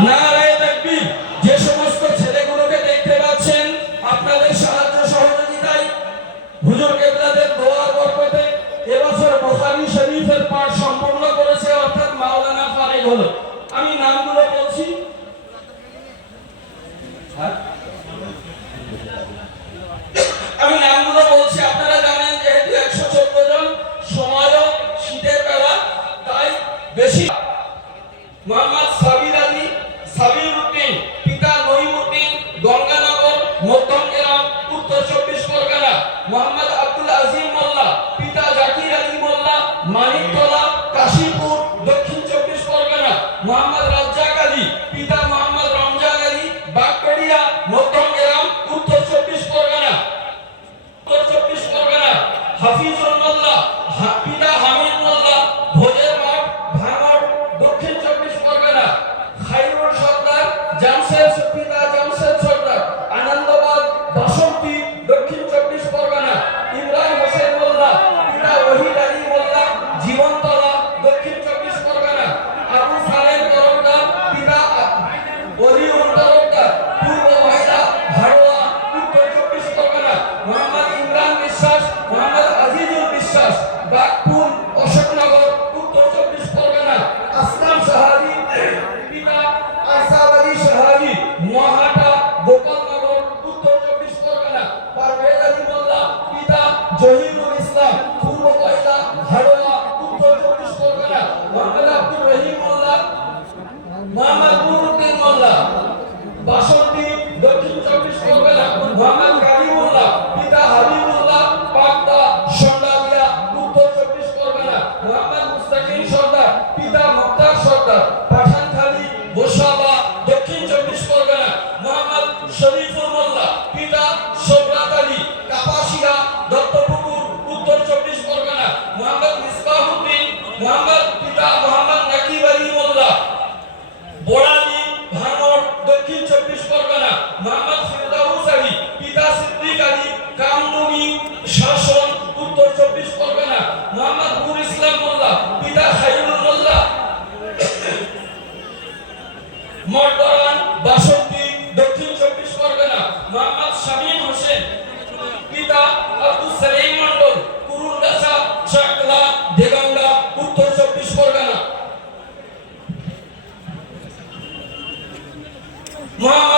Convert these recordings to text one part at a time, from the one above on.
না উত্তর চব্বিশ পরগনা। মোহাম্মদ আব্দুল আজিম বাসন্তী দক্ষিণ চব্বিশ পরগনা ভাঙা চব্বিশ পরগনা মোহাম্মদ নুর ইসলাম মোল্লা, পিতা খাইরুল মোল্লা। মর্দান বাসন্তী, দক্ষিণ চব্বিশ পরগনা, মোহাম্মদ শামীম হোসেন। পিতা আব্দুল সালিম মন্ডল কুরুলগাছা, চাকলা, দেগঙ্গা, উত্তর চব্বিশ পরগনা। মোহাম্মদ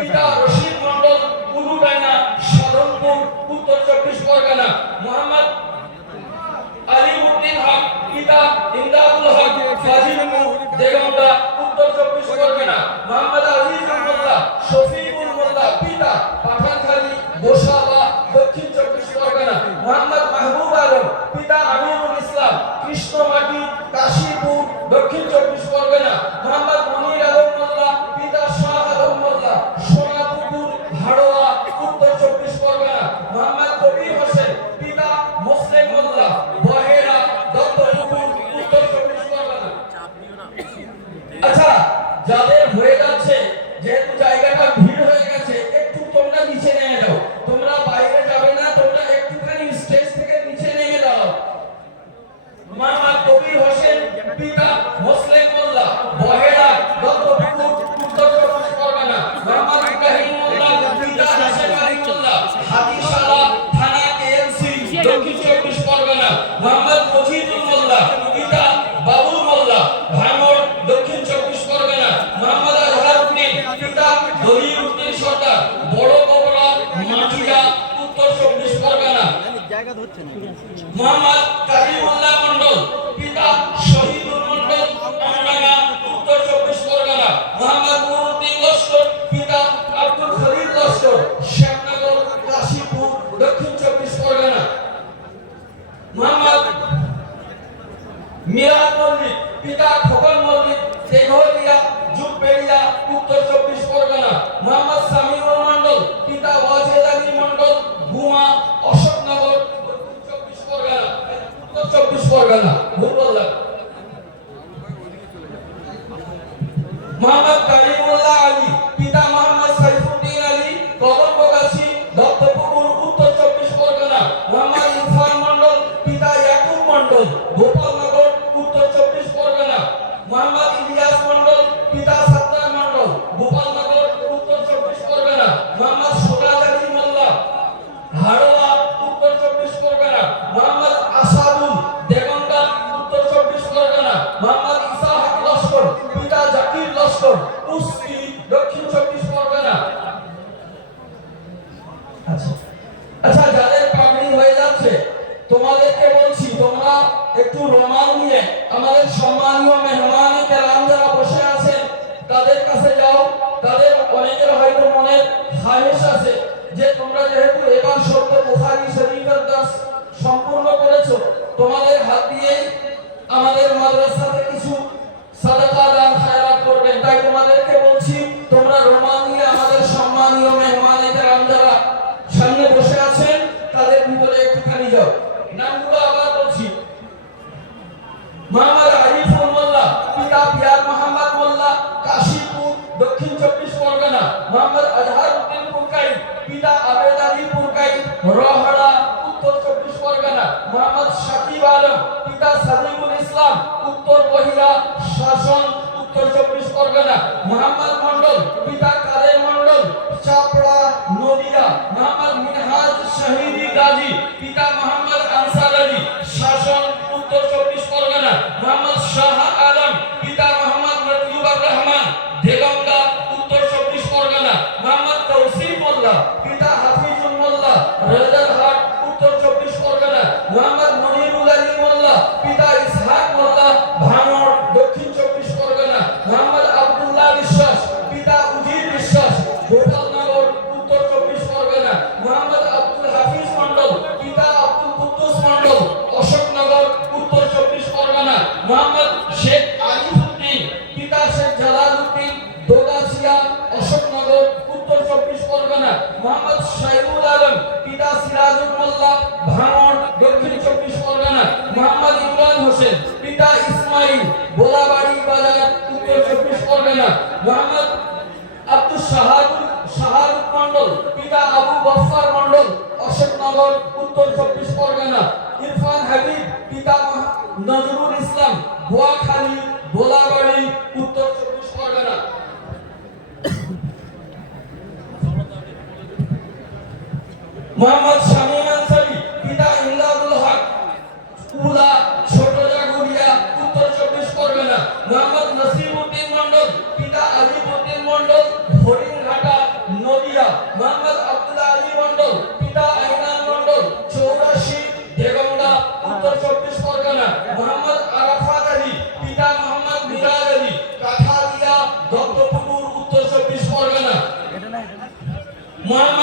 পিতা রশিদ মন্ডল পুরুডাঙ্গা সদরপুর উত্তর চব্বিশ পরগনা, মোহাম্মদ আলিউদ্দিন হক, পিতা ইমদাদুল হক ফাজিলুল দেগমদা উত্তর চব্বিশ পরগনা, মোহাম্মদ আজিজুল মোল্লা, শফিকুল মোল্লা, পিতা পাঠানখালী গোসাবা দক্ষিণ চব্বিশ পরগনা, মোহাম্মদ Don't llegan. নিহার মল্লিক পিতা খোকন মল্লিক তেঘরিয়া জুপেরিয়া উত্তর চব্বিশ পরগনা, মোহাম্মদ সামিউল মন্ডল পিতা ওয়াজেদ আলী মন্ডল ঘুমা অশোকনগর চব্বিশ পরগনা, উত্তর চব্বিশ পরগনা, ভুল বললাম। মোহাম্মদ কারিমুল্লাহ আলী, পিতা মোহাম্মদ পরগনা ইরফান হাবিব পিতা নজরুল ইসলাম বোয়াখালী ভোলাবাড়ি উত্তর চব্বিশ পরগনা। মোহাম্মদ Muhammad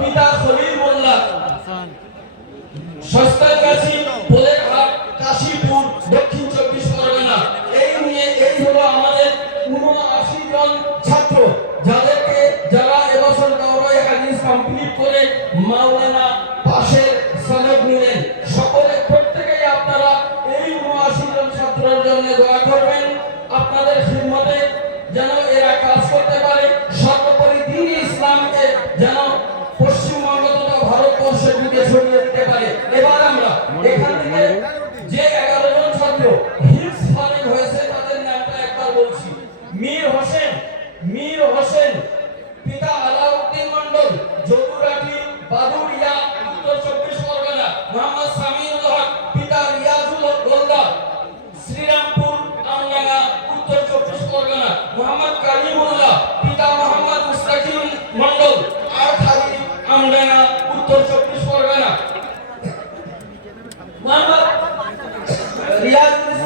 পিতা খলিল অবশ্যই যদি সরিয়ে দিতে পারে। এবার আমরা এখানে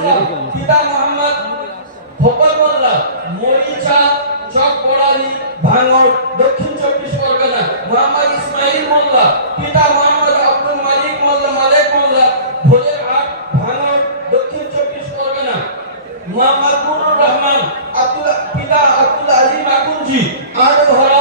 পিতা মোহাম্মদ ফকর মোল্লা মরিচা, চক বড়ালি, ভাঙর, দক্ষিণ চব্বিশ পরগনা, মোহাম্মদ ইসমাইল মোল্লা, পিতা মোহাম্মদ আব্দুল মালিক মোল্লা মালিক মোল্লা, ভোলের হাট, ভাঙর, দক্ষিণ চব্বিশ পরগনা, মোহাম্মদ নুরুর রহমান, আব্দুল পিতা আব্দুল আলী মাকুনজি আর হরা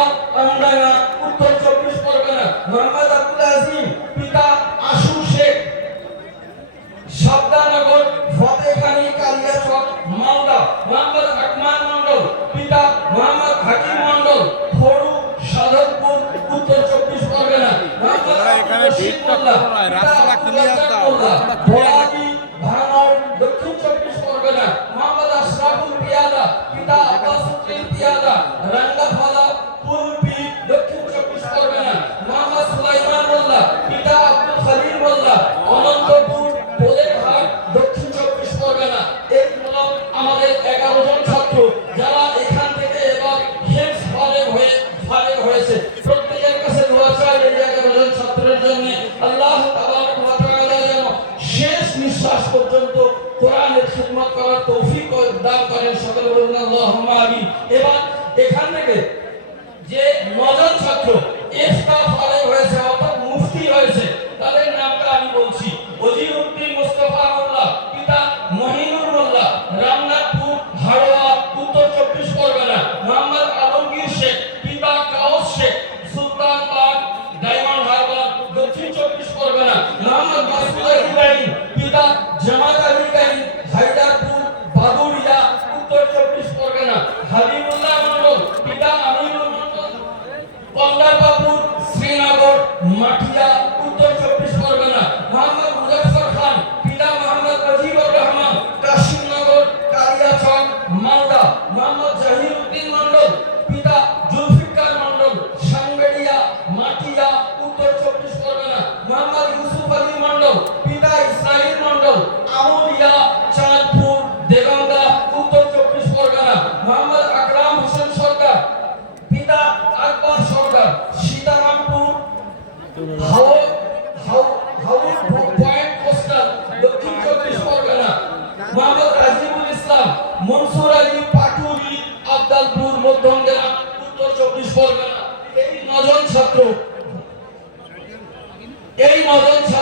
রাখি মন্ডল খড়ু সাধকপুর এখানে ভিড়টা রাস্তাটা ক্লিয়ার দাও করার তৌফিক দান করেন সকলে বলুন আল্লাহ হাও হাও হাওর পয়েন্ট পোস্টার, দক্ষিণ চব্বিশ পরগনা, মোহাম্মদ রাজিবুল ইসলাম, মনসুর আলী পাটুরি আবদালপুর মধ্যমগ্রাম উত্তর চব্বিশ পরগনা। এই নজন ছাত্র, এই নজন ছাত্র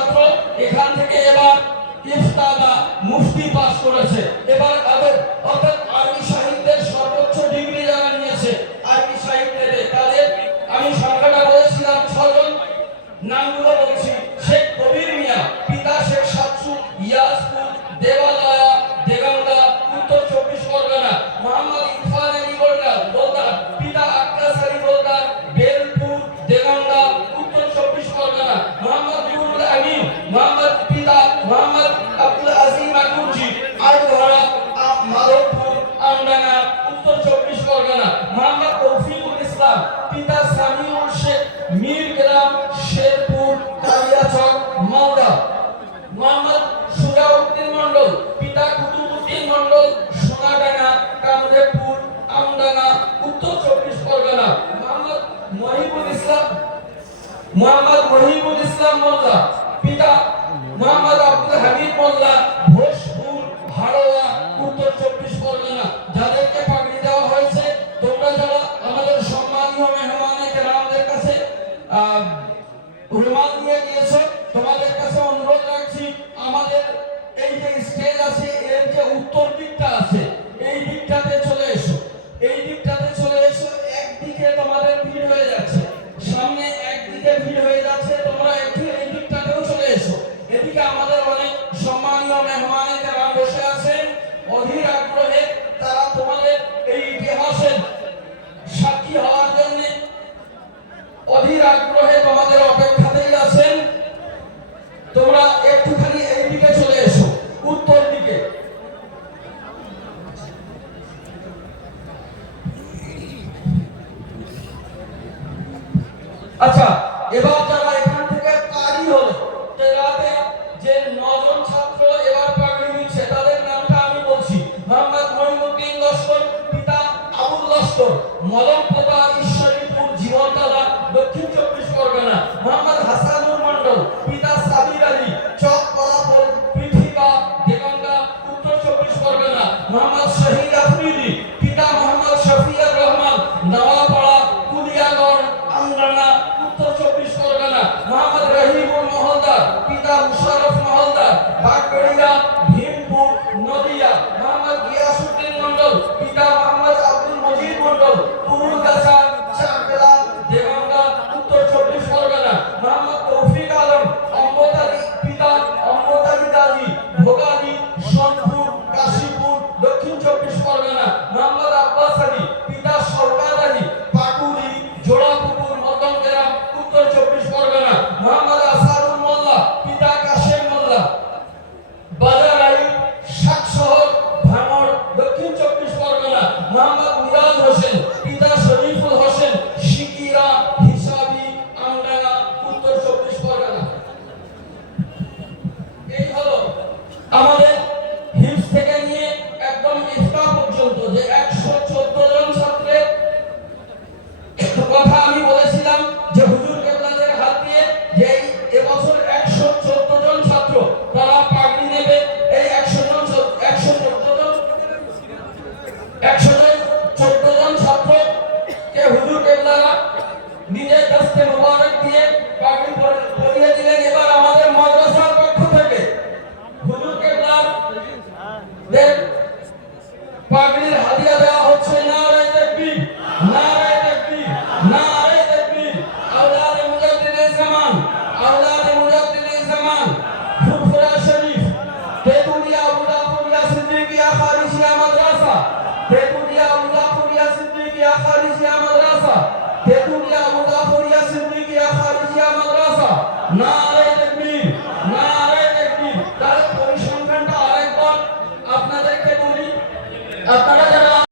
কামদেবপুর, আমডাঙ্গা, উত্তর চব্বিশ পরগনা। মোহাম্মদ মহিবুল ইসলাম, মোহাম্মদ মহিবুল ইসলাম মোল্লা, পিতা মোহাম্মদ আব্দুল হামিদ মোল্লা, ভোজপুর ভারোয়া আগ্রহে তোমাদের অপেক্ষা